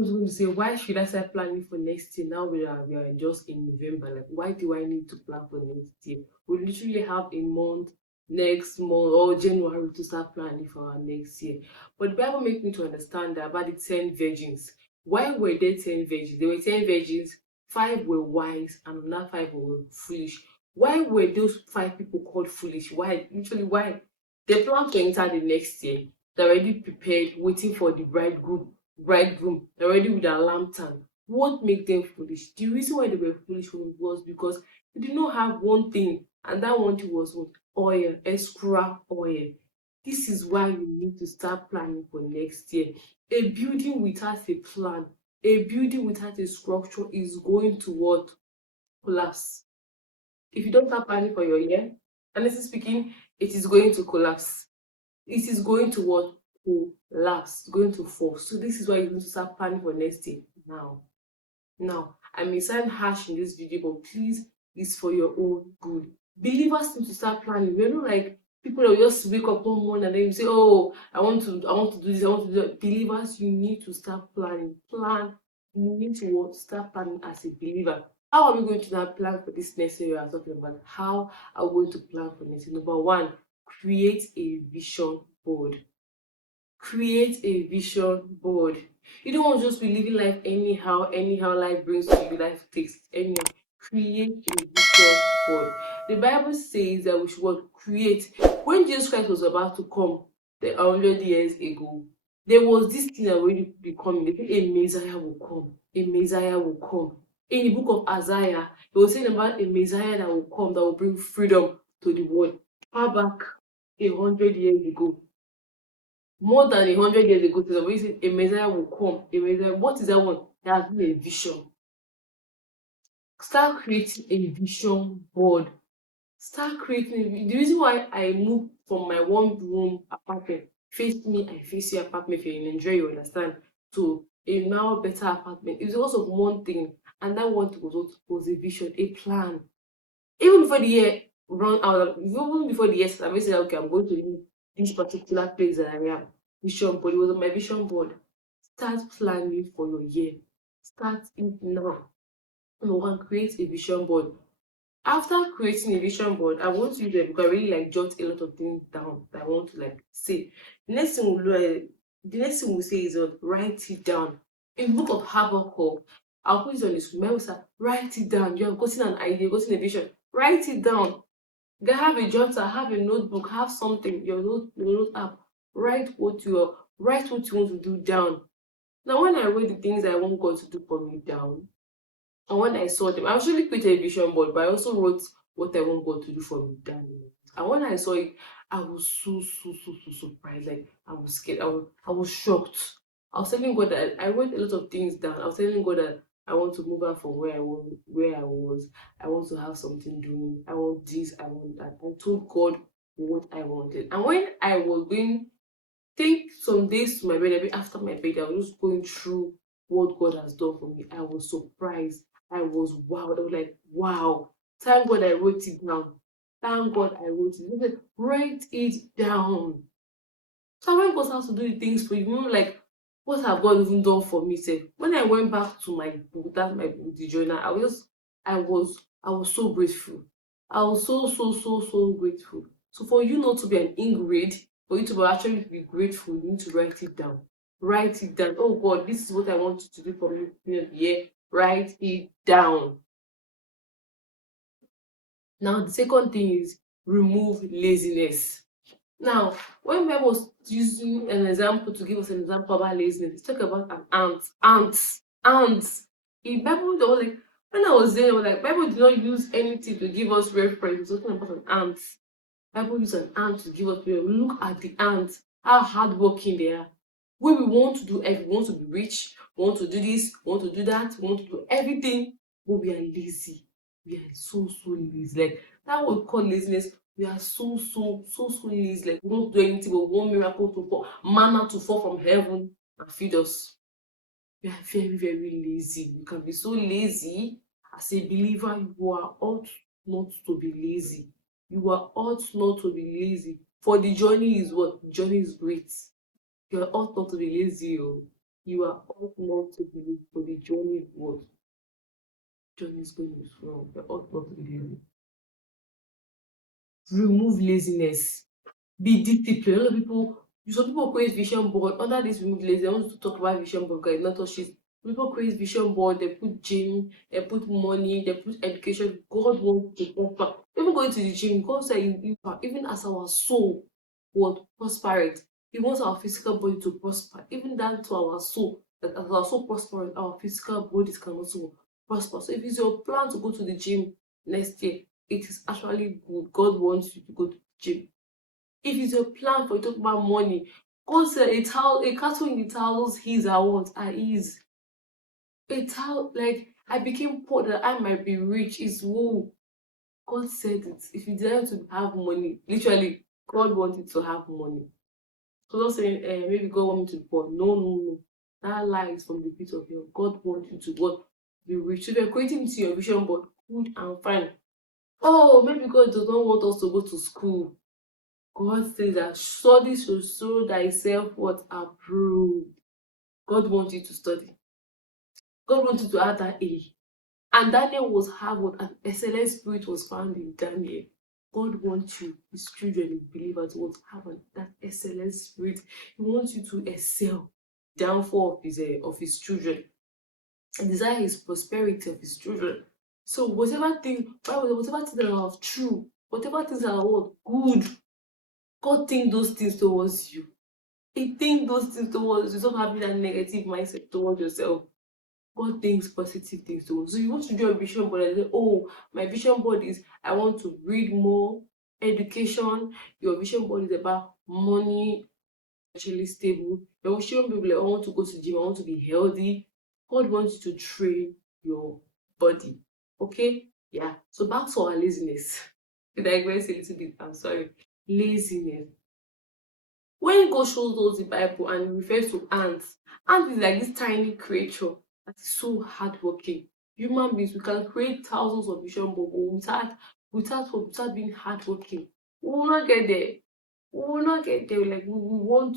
Who's going to say, why should I start planning for next year? Now we are just in November. Like, why do I need to plan for next year? We literally have a month, next month or January, to start planning for our next year. But the Bible makes me to understand that about the 10 virgins. Why were there 10 virgins? There were 10 virgins, 5 were wise, and another 5 were foolish. Why were those 5 people called foolish? Why? Literally, why? They planned to enter the next year. They're already prepared, waiting for the bridegroom, already with a lantern. What made them foolish? The reason why they were foolish was because they did not have one thing, and that one thing was what? Oil, extra oil. This is why you need to start planning for next year. A building without a plan, a building without a structure is going to what? Collapse. If you don't start planning for your year, honestly speaking, it is going to collapse. It is going to what? Collapse, going to fall. So this is why you need to start planning for next year now. Now, I may sound harsh in this video, but please, it's for your own good. Believers need to start planning. We're not like people that just wake up one morning and then you say, oh, I want to do this, I want to do that. Believers, you need to start planning. Plan. You need to start planning as a believer. How are we going to now plan for this next year we are talking about? How are we going to plan for next year? Number one, create a vision board. Create a vision board. You don't want to just be living life anyhow life brings to you, life takes anyhow. Create a vision board. The Bible says that we should create. When Jesus Christ was about to come 100 years ago, there was this thing already becoming. They said a Messiah will come. A Messiah will come. In the book of Isaiah, it was saying about a Messiah that will come, that will bring freedom to the world. Far back 100 years ago, more than 100 years ago, somebody said a Messiah will come. A Messiah, what is that one? There has been a vision. Start creating a vision board. Start creating. The reason why I moved from my one-room apartment, face me, I face your apartment. If you're in Nigeria, you understand, to a now better apartment. It's because of one thing, and that one thing was a vision, a plan. Even before the year run out, even before the year started, I said, okay, I'm going to leave this particular place that I am. Vision board. It was on my vision board. Start planning for your year. Start it now. Number one, create a vision board. After creating a vision board, I want you to because I really like jot a lot of things down that I want to like say. The next thing we'll say is write it down. In the book of Habakkuk, I'll put it on the screen. Bible says, write it down. You have gotten an idea, gotten a vision. Write it down. Have a jotter, have a notebook, have something, your note app. Write what you want to do down. Now, when I wrote the things I want God to do for me down, and when I saw them, I actually created a vision board, but I also wrote what I want God to do for me down. And when I saw it, I was so surprised. Like, I was scared. I was shocked. I was telling God that I wrote a lot of things down. I was telling God that I want to move out from where I was. I want to have something doing. I want this. I want that. I told God what I wanted. And when I was going, take some days to my bed, maybe after my bed, I was just going through what God has done for me. I was surprised. I was wowed. I was like, wow. Thank God I wrote it down. Thank God I wrote it. Write it down. So when God starts to do the things for you, you know, like, what have God even done for me? Say, when I went back to my book, that's my book, the journal, I was so grateful. I was so grateful. So for you not to be an ingrate, for you to actually be grateful, you need to write it down. Write it down. Oh God, this is what I want you to do for me. Yeah, write it down. Now the second thing is remove laziness. Now, when Bible was using an example to give us an example about laziness, talk about an ants. In Bible, they were like, when I was there, they were like, Bible did not use anything to give us reference. Talking about an ant. Bible used an ant to give us reference. Look at the ants, how hardworking they are. We want to do everything. We want to be rich. We want to do this. We want to do that. We want to do everything, but we are lazy. We are so lazy. Like that word called laziness. We are so lazy. Like we won't do anything but one miracle to fall, manna to fall from heaven and feed us. We are very lazy. You can be so lazy. As a believer, you are ought not to be lazy. You are ought not to be lazy. For the journey is what? The journey is great. You are ought not to be lazy. Oh. you are ought not to be for the journey what journey is going to be wrong. You ought not to be. Remove laziness. Be disciplined. A lot of people, some people create vision board. Under this remove laziness, I want to talk about vision board, guys, not touch it. People create vision board, they put gym, they put money, they put education. God wants to prosper. Even going to the gym, God said, even as our soul will prosper, He wants our physical body to prosper. Even down to our soul, that as our soul prospers, our physical bodies can also prosper. So if it's your plan to go to the gym next year, it is actually good. God wants you to go to the gym. If it's your plan for you to talk about money, God said a cattle in the towels his are what are his. A towel like I became poor that I might be rich is who God said it. If you desire to have money, literally, God wanted to have money. So not saying maybe God want me to be poor. No, no, no. That lie is from the pit of hell. God wants you to what be rich. So they're creating to your vision board, good and fine. Oh, maybe God does not want us to go to school. God says that study should show thyself what approved. God wants you to study. God wants you to have that A. And Daniel was Harvard, and excellent spirit was found in Daniel. God wants you, his children, his believers, to have that excellent spirit. He wants you to excel. Downfall of his children. And desire his prosperity of his children. So whatever thing, whatever things that are true, whatever things that are what good, God think those things towards you. He think those things towards you. Stop having that negative mindset towards yourself. God thinks positive things towards you. So you want to do a vision board and say, oh, my vision board is I want to read more, education. Your vision board is about money, actually stable. Your vision board is like, I want to go to the gym, I want to be healthy. God wants you to train your body. Okay? Yeah. So back to our laziness. Did I digress a little bit? I'm sorry. Laziness. When God shows us the Bible and refers to ants, ants is like this tiny creature that is so hardworking. Human beings, we can create thousands of vision boards, but without being hardworking, we will not get there. We will not get there. Like we want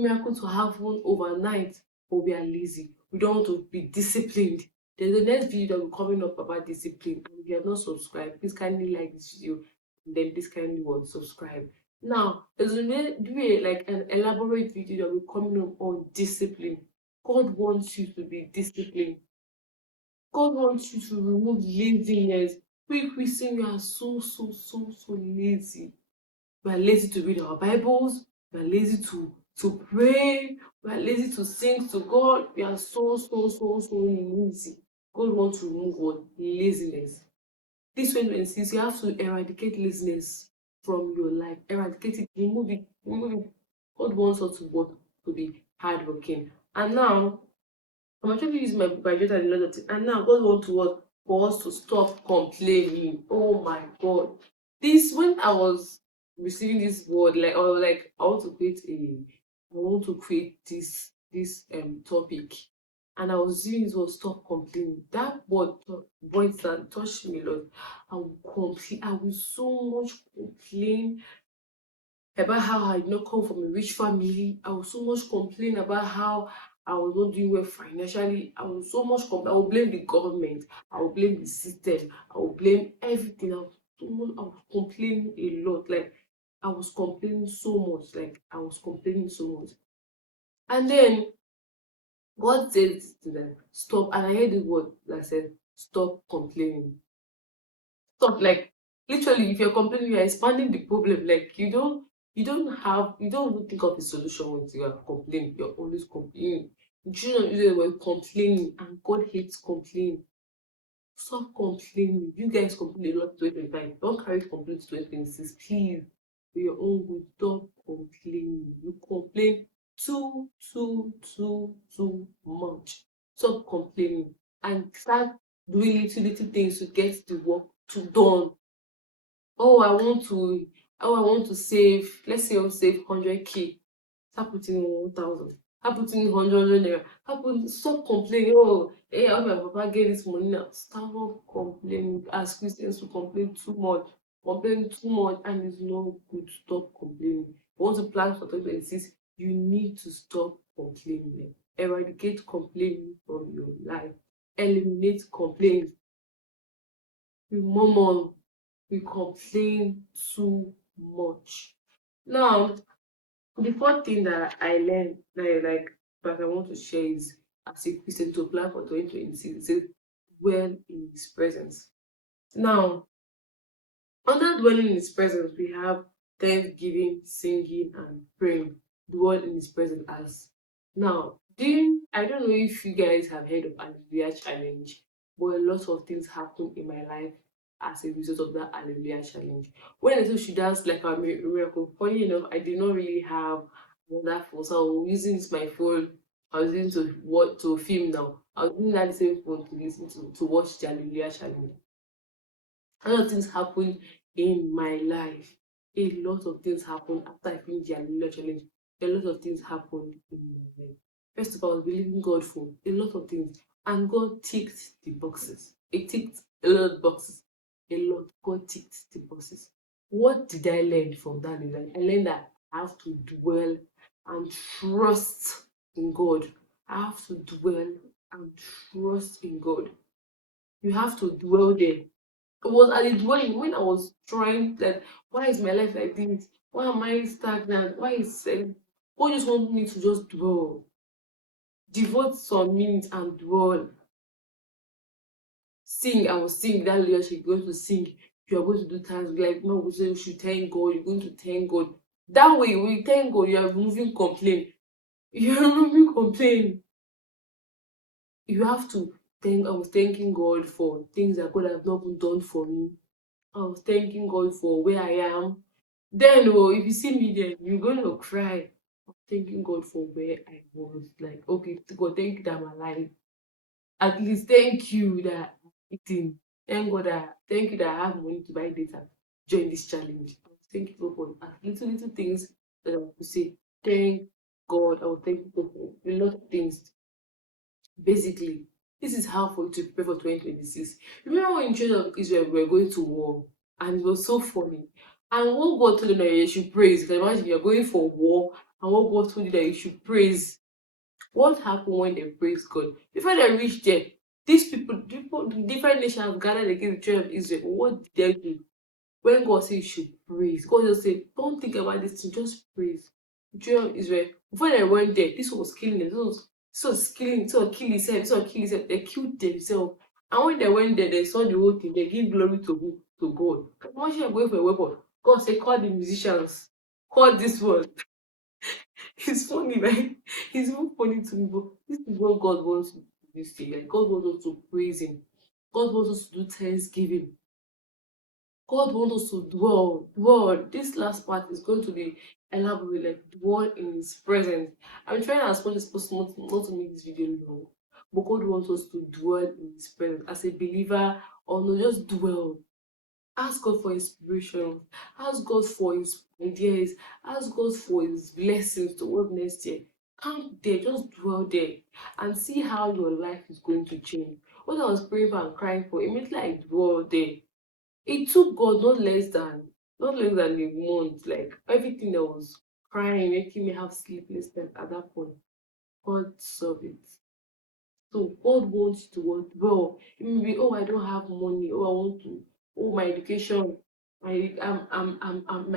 miracle to happen overnight, but we are lazy. We don't want to be disciplined. There's the next video that will be coming up about discipline. And if you are not subscribed, please kindly like this video and then please kindly subscribe. Now, there's like an elaborate video that will coming up on discipline. God wants you to be disciplined. God wants you to remove laziness. We say we are so lazy. We are lazy to read our Bibles. We are lazy to pray. We are lazy to sing to God. We are so lazy. God wants to remove what? Laziness. This 2026, you have to eradicate laziness from your life. Eradicate it, remove it, remove it. God wants us to work, to be hardworking. And now, I'm actually using my data as another thing. And now, God wants to work for us to stop complaining. Oh my God. This, when I was receiving this word, like, I was like, I want to create this topic. And I was using this word, stop complaining. That word, voice that touched me a lot. I will complain. I will so much complain about how I did not come from a rich family. I will so much complain about how I was not doing well financially. I will so much I will blame the government. I will blame the system. I will blame everything. I was complaining a lot. Like I was complaining so much. Like I was complaining so much. And then God said to them, stop. And I heard the word that said, stop complaining. Stop. Like literally, if you're complaining, you're expanding the problem. Like you don't even think of the solution when you are complaining. You're always complaining. You shouldn't use the word complaining, and God hates complaining. Stop complaining. You guys complain a lot to 2025. Don't carry complaints to 2026, please. For your own good, stop complaining. You complain too much. Stop complaining and start doing little things to get the work to done. Oh, I want to save. Let's say I'll save 100K. Start putting in 1,000. Start putting in 100 naira. Stop complaining. Oh, hey, how my papa get this money now? Stop complaining. As Christians, we complain too much. Complain too much, and it's not good. Stop complaining. You want to plan for 2026, you need to stop complaining. eradicate complaining from your life. Eliminate complaints. We murmur, we complain too much. Now, the fourth thing that I learned that that I want to share is, as a Christian, to plan for 2026, is dwell in his presence. Now, under dwelling in his presence, we have thanksgiving, singing, and praying. Dwell in his presence as. Now, I don't know if you guys have heard of Hallelujah Challenge, but a lot of things happen in my life as a result of that Hallelujah Challenge. When I said she danced like a miracle, funny enough, I did not really have another phone, so I was using this my phone. I was using to film now. I was using that same phone to listen to watch the Hallelujah Challenge. A lot of things happen in my life. A lot of things happen after I finished the Hallelujah Challenge. A lot of things happened in my life. First of all, I was believing God for a lot of things, and God ticked the boxes. It ticked a lot of boxes. A lot. God ticked the boxes. What did I learn from that? I learned that I have to dwell and trust in God. I have to dwell and trust in God. You have to dwell there. It was at the dwelling when I was trying, like, why is my life like this? Why am I stagnant? Why is God just want me to just dwell, devote some minutes and dwell, sing. I was singing that leadership, going to sing. You are going to do things like, no, we say you should thank God. You're going to thank God. That way, when you thank God, you are removing complaint. You are removing complaint. You have to thank. I was thanking God for things that God has not even done for me. I was thanking God for where I am. Then, oh, if you see me there, you're gonna cry. I'm thanking God for where I was. Like, okay, God, thank you that I'm alive. At least thank you that I'm eating. Thank you that I have money to buy data. Join this challenge. I was thanking God for little things that I want to say. Thank God. I was thanking God for a lot of things. Basically, this is how for you to prepare for 2026. Remember when in children of Israel we were going to war, and it was so funny. And what God told them that you should praise. You can imagine you're going for war, and what God told you that you should praise. What happened when they praised God? Before they reached there, these people, the different nations gathered against the children of Israel. What did they do? When God said you should praise, God just said, don't think about this thing, just praise. The children of Israel, before they went there, this was killing them. This was killing himself, this was killing himself. They killed themselves. And when they went there, they saw the whole thing. They give glory to who? To God. Once you're going for a weapon, God said, call the musicians, call this one. It's funny, right? It's even funny to me, but this is what God wants to do this year. Like, God wants us to praise Him. God wants us to do thanksgiving. God wants us to dwell, dwell. This last part is going to be elaborate, like dwell in His presence. I'm trying as much as possible not to make this video long, but God wants us to dwell in His presence as a believer, or no, just dwell. Ask God for inspiration. Ask God for His ideas. Ask God for His blessings to work next year. Camp there, just dwell there, and see how your life is going to change. What I was praying for and crying for, immediately I dwell there. It took God not less than a month. Like everything that was crying, making me have sleepless nights at that point, God solved it. So God wants you to work well. It may be, oh, I don't have money. Oh, I want to. Oh, my education. My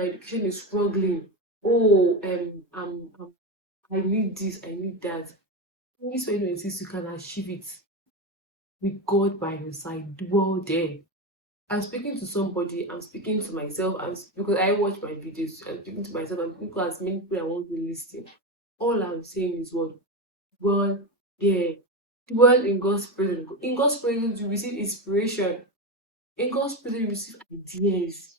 education is struggling. Oh, I need this. I need that. This way, you insist you can achieve it with God by your side. Dwell there. I'm speaking to somebody, I'm speaking to myself, because I watch my videos, I'm speaking to myself, I'm speaking to as many people I want to listen. All I'm saying is what? Dwell there. Dwell in God's presence. In God's presence, you receive inspiration. In God's presence, you receive ideas.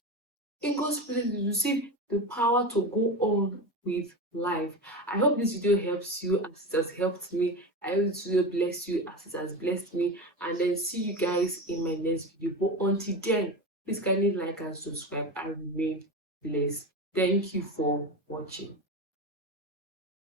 In God's presence, you receive the power to go on with life. I hope this video helps you as it has helped me. I hope this video bless you as it has blessed me. And then see you guys in my next video. But until then, please kindly like and subscribe and remain blessed. Thank you for watching.